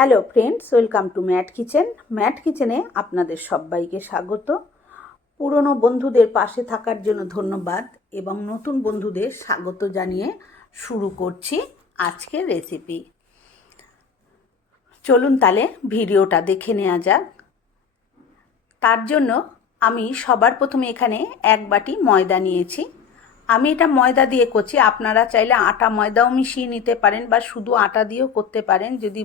Hello friends welcome to Mat kitchen Mat কিচেনে আপনাদের সবাইকে স্বাগত। পুরনো বন্ধুদের পাশে থাকার জন্য ধন্যবাদ এবং নতুন বন্ধুদের স্বাগত জানিয়ে শুরু করছি আজকের রেসিপি চলুন তাহলে ভিডিওটা দেখে নেওয়া যাক। তার জন্য আমি সবার প্রথমে এখানে এক বাটি ময়দা নিয়েছি। আমি এটা ময়দা দিয়ে করছি। আপনারা চাইলে আটা ময়দাও মিশিয়ে নিতে পারেন বা শুধু আটা দিয়েও করতে পারেন। যদি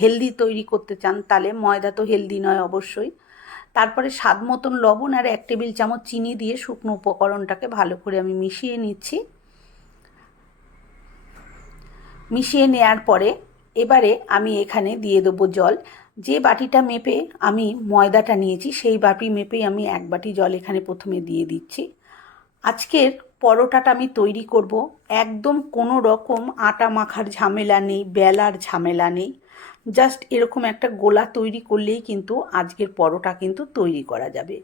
হেলদি তৈরি করতে চান তাহলে ময়দা তো হেলদি নয় অবশ্যই। তারপরে স্বাদ মতন লবণ আর এক টেবিল চামচ চিনি দিয়ে শুকনো উপকরণটাকে ভালো করে আমি মিশিয়ে নিচ্ছি। মিশিয়ে নেওয়ার পরে এবারে আমি এখানে দিয়ে দেবো জল। যে বাটিটা মেপে আমি ময়দাটা নিয়েছি সেই বাটি মেপেই আমি এক বাটি জল এখানে প্রথমে দিয়ে দিচ্ছি। আজকের পরোটাটা আমি তৈরি করব। একদম কোনো রকম আটা মাখার ঝামেলা নেই, বেলার ঝামেলা নেই। জাস্ট এরকম একটা গোলা তৈরি করলেই কিন্তু আজকের পরোটা কিন্তু তৈরি করা যাবে।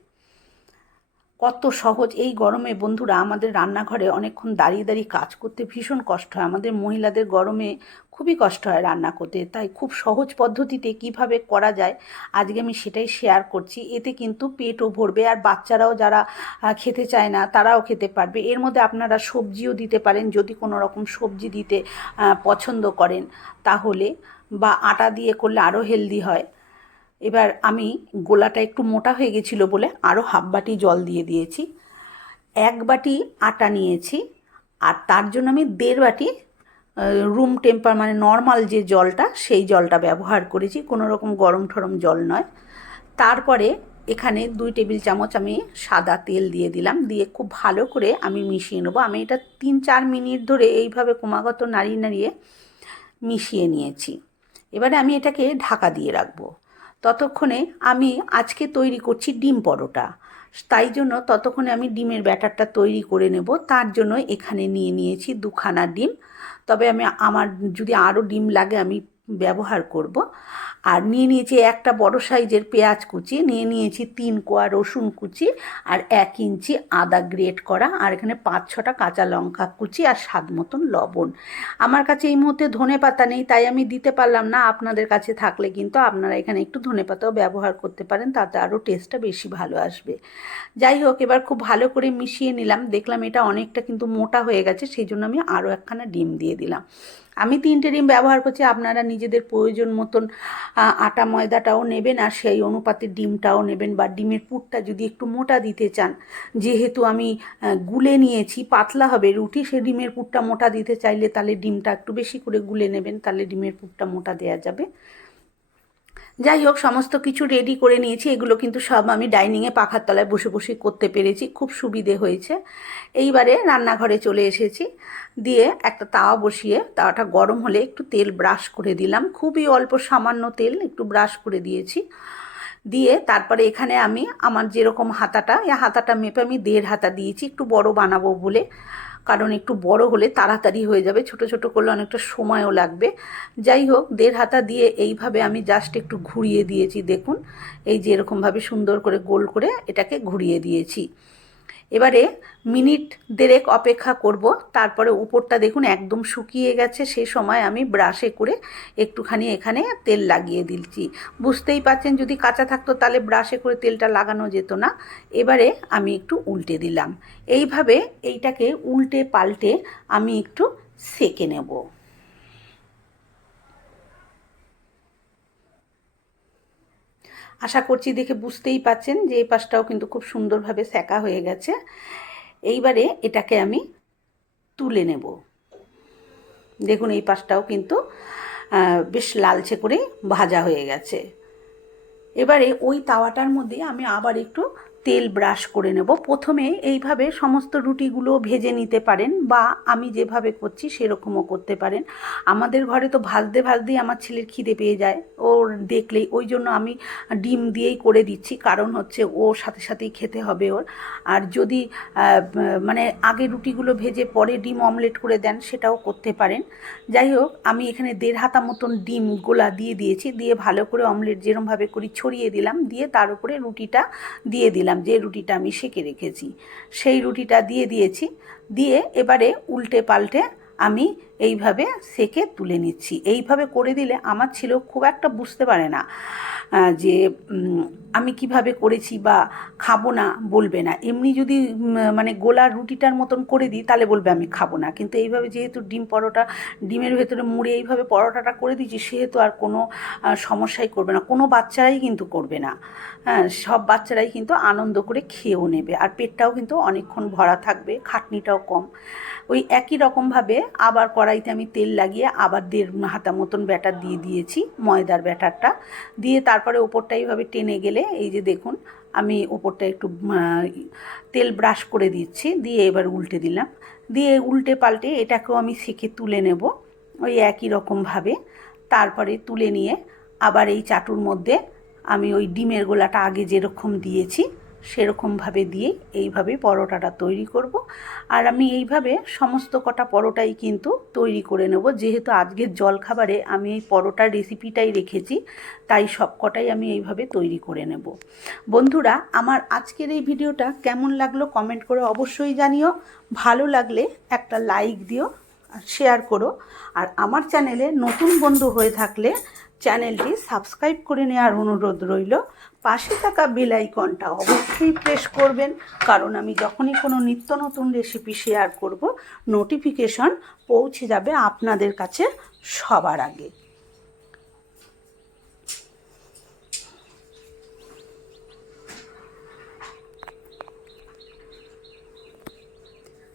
কত সহজ এই গরমে। বন্ধুরা, আমাদের রান্নাঘরে অনেকক্ষণ দাঁড়িয়ে দাঁড়িয়ে কাজ করতে ভীষণ কষ্ট হয়। আমাদের মহিলাদের গরমে খুবই কষ্ট হয় রান্না করতে। তাই খুব সহজ পদ্ধতিতে কীভাবে করা যায়, আজকে আমি সেটাই শেয়ার করছি। এতে কিন্তু পেটও ভরবে আর বাচ্চারাও যারা খেতে চায় না, তারাও খেতে পারবে। এর মধ্যে আপনারা সবজিও দিতে পারেন, যদি কোনো রকম সবজি দিতে পছন্দ করেন, তাহলে বা আটা দিয়ে করলে আরও হেলদি হয়। এবার আমি গোলাটা একটু মোটা হয়ে গেছিল বলে আরও হাফ বাটি জল দিয়ে দিয়েছি। এক বাটি আটা নিয়েছি আর তার জন্য আমি দেড় বাটি রুম টেম্পার মানে নর্মাল যে জলটা, সেই জলটা ব্যবহার করেছি। কোনো রকম গরম ঠরম জল নয়। তারপরে এখানে দুই টেবিল চামচ আমি সাদা তেল দিয়ে দিলাম। দিয়ে খুব ভালো করে আমি মিশিয়ে নেব। আমি এটা তিন চার মিনিট ধরে এইভাবে ক্রমাগত নাড়িয়ে নাড়িয়ে মিশিয়ে নিয়েছি। এবারে আমি এটাকে ঢাকা দিয়ে রাখব। ততক্ষণে আমি আজকে তৈরি করছি ডিম পরোটা। তাই জন্য ততক্ষণে আমি ডিমের ব্যাটারটা তৈরি করে নেব। তার জন্য এখানে নিয়ে নিয়েছি দুখানা ডিম। তবে আমি আমার যদি আরও ডিম লাগে আমি ব্যবহার করব। আর নিয়ে নিয়েছি একটা বড় সাইজের পেঁয়াজ কুচি, নিয়ে নিয়েছি তিন কোয়া রসুন কুচি আর এক ইঞ্চি আদা গ্রেট করা আর এখানে পাঁচ ছটা কাঁচা লঙ্কা কুচি আর স্বাদ মতন লবণ। আমার কাছে এই মুহূর্তে ধনে পাতা নেই, তাই আমি দিতে পারলাম না। আপনাদের কাছে থাকলে কিন্তু আপনারা এখানে একটু ধনে পাতাও ব্যবহার করতে পারেন, তাতে আরও টেস্টটা বেশি ভালো আসবে। যাই হোক, এবার খুব ভালো করে মিশিয়ে নিলাম। দেখলাম এটা অনেকটা কিন্তু মোটা হয়ে গেছে, সেই জন্য আমি আরও একখানা ডিম দিয়ে দিলাম। আমি তিনটে ডিম ব্যবহার করছি, আপনারা নিজেদের প্রয়োজন মতন আটা ময়দাটাও নেবেন আর সেই অনুপাতে ডিমটাও নেবেন বা ডিমের পুরটা যদি একটু মোটা দিতে চান। যেহেতু আমি গুলে নিয়েছি, পাতলা হবে রুটি, সে ডিমের পুরটা মোটা দিতে চাইলে তাহলে ডিমটা একটু বেশি করে গুলে নেবেন, তাহলে ডিমের পুরটা মোটা দেওয়া যাবে। যাই হোক সমস্ত কিছু রেডি করে নিয়েছি। এগুলো কিন্তু সব আমি ডাইনিংয়ে পাখার তলায় বসে বসে করতে পেরেছি। খুব সুবিধে হয়েছে। এইবারে রান্নাঘরে চলে এসেছি। দিয়ে একটা তাওয়া বসিয়ে, তাওয়াটা গরম হলে একটু তেল ব্রাশ করে দিলাম। খুবই অল্প সামান্য তেল একটু ব্রাশ করে দিয়েছি। দিয়ে তারপরে এখানে আমি আমার যেরকম হাতাটা, এই হাতাটা মেপে আমি দেড় হাতা দিয়েছি। একটু বড় বানাবো বলে। কারণ একটু বড় হলে তাড়াতাড়ি হয়ে যাবে, ছোট ছোট করলে অনেকটা সময়ও লাগবে। যাই হোক, দেড় হাতা দিয়ে এইভাবে আমি জাস্ট একটু ঘুরিয়ে দিয়েছি, দেখুন। এই যে এরকমভাবে সুন্দর করে গোল করে এটাকে ঘুরিয়ে দিয়েছি। এবারে মিনিট দেড়েক অপেক্ষা করব, তারপরে উপরটা দেখুন একদম শুকিয়ে গেছে, সে সময় আমি ব্রাশে করে একটুখানি এখানে তেল লাগিয়ে দিচ্ছি। বুঝতেই পাচ্ছেন যদি কাঁচা থাকতো তাহলে ব্রাশে করে তেলটা লাগানো যেত না। এবারে আমি একটু উল্টে দিলাম। এইভাবে এইটাকে উল্টে পাল্টে আমি একটু সেকে নেব। আশা করছি দেখে বুঝতেই পাচ্ছেন যে এই পাশটাও কিন্তু খুব সুন্দরভাবে সেকা হয়ে গেছে। এইবারে এটাকে আমি তুলে নেব। দেখুন, এই পাশটাও কিন্তু বেশ লালচে করে ভাজা হয়ে গেছে। এবারে ওই তাওয়াটার মধ্যে আমি আবার একটু তেল ব্রাশ করে নেব। প্রথমে এইভাবে সমস্ত রুটিগুলো ভেজে নিতে পারেন বা আমি যেভাবে করছি সেরকমও করতে পারেন। আমাদের ঘরে তো ভাজতে ভাজতেই আমার ছেলের খিদে পেয়ে যায়। ওর দেখলেই, ওই জন্য আমি ডিম দিয়েই করে দিচ্ছি। কারণ হচ্ছে ও সাথে সাথেই খেতে হবে ওর। আর যদি মানে আগে রুটিগুলো ভেজে পরে ডিম অমলেট করে দেন সেটাও করতে পারেন। যাই হোক, আমি এখানে দেড় হাতা মতন ডিম গোলা দিয়ে দিয়েছি। দিয়ে ভালো করে অমলেট যেরমভাবে করি ছড়িয়ে দিলাম। দিয়ে তার উপরে রুটিটা দিয়ে দিলাম। যে রুটিটা আমি সেঁকে রেখেছি। সেই রুটিটা দিয়ে দিয়েছি। দিয়ে এবারে উল্টে পাল্টে আমি এইভাবে সেকে তুলে নিচ্ছি। এইভাবে করে দিলে আমার ছিল খুব একটা বুঝতে পারে না যে আমি কীভাবে করেছি বা খাব না বলবে না। এমনি যদি মানে গোলা রুটিটার মতন করে দিই তাহলে বলবে আমি খাব না। কিন্তু এইভাবে যেহেতু ডিম পরোটা, ডিমের ভেতরে মুড়ে এইভাবে পরোটাটা করে দিচ্ছি সেহেতু আর কোনো সমস্যাই করবে না। কোনো বাচ্চারাই কিন্তু করবে না। হ্যাঁ সব বাচ্চারাই কিন্তু আনন্দ করে খেয়েও নেবে। আর পেটটাও কিন্তু অনেকক্ষণ ভরা থাকবে, খাটনিটাও কম। ওই একই রকমভাবে আবার কড়াইতে আমি তেল লাগিয়ে আবার দেড় হাতা মতন ব্যাটার দিয়ে দিয়েছি, ময়দার ব্যাটারটা। দিয়ে তারপরে ওপরটা এইভাবে টেনে গেলে, এই যে দেখুন, আমি ওপরটা একটু তেল ব্রাশ করে দিচ্ছি, দিয়ে এবার উল্টে দিলাম। দিয়ে উল্টে পাল্টে এটাকেও আমি সেকে তুলে নেব, ওই একই রকমভাবে। তারপরে তুলে নিয়ে আবার এই চাটুর মধ্যে আমি ওই ডিমের গোলাটা আগে যেরকম দিয়েছি সেরকমভাবে দিয়ে এইভাবে পরোটাটা তৈরি করব। আর আমি এইভাবে সমস্ত কটা পরোটাই কিন্তু তৈরি করে নেব। যেহেতু আজকের জলখাবারে আমি এই পরোটার রেসিপিটাই রেখেছি, তাই সব কটাই আমি এইভাবে তৈরি করে নেব। বন্ধুরা, আমার আজকের এই ভিডিওটা কেমন লাগল কমেন্ট করে অবশ্যই জানিও। ভালো লাগলে একটা লাইক দিও শেয়ার করো। আর আমার চ্যানেলে নতুন বন্ধু হয়ে থাকলে চ্যানেলটি সাবস্ক্রাইব করে নেওয়ার অনুরোধ রইল। পাশে থাকা বেল আইকনটা অবশ্যই প্রেস করবেন। কারণ আমি যখনই কোনো নিত্য নতুন রেসিপি শেয়ার করব নোটিফিকেশন পৌঁছে যাবে আপনাদের কাছে সবার আগে।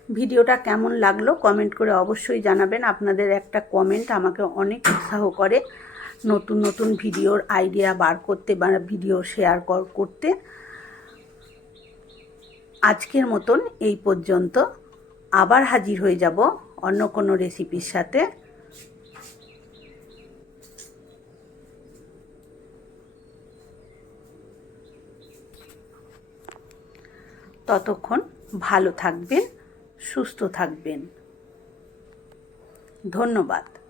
ভিডিওটা কেমন লাগল কমেন্ট করে অবশ্যই জানাবেন। আপনাদের একটা কমেন্ট আমাকে অনেক উৎসাহ করে। নতুন নতুন ভিডিওর আইডিয়া বার করতে বা ভিডিও শেয়ার কর- করতে আজকের মতন এই পর্যন্ত। আবার হাজির হয়ে যাব অন্য কোনো রেসিপির সাথে। ততক্ষণ ভালো থাকবেন, সুস্থ থাকবেন। ধন্যবাদ।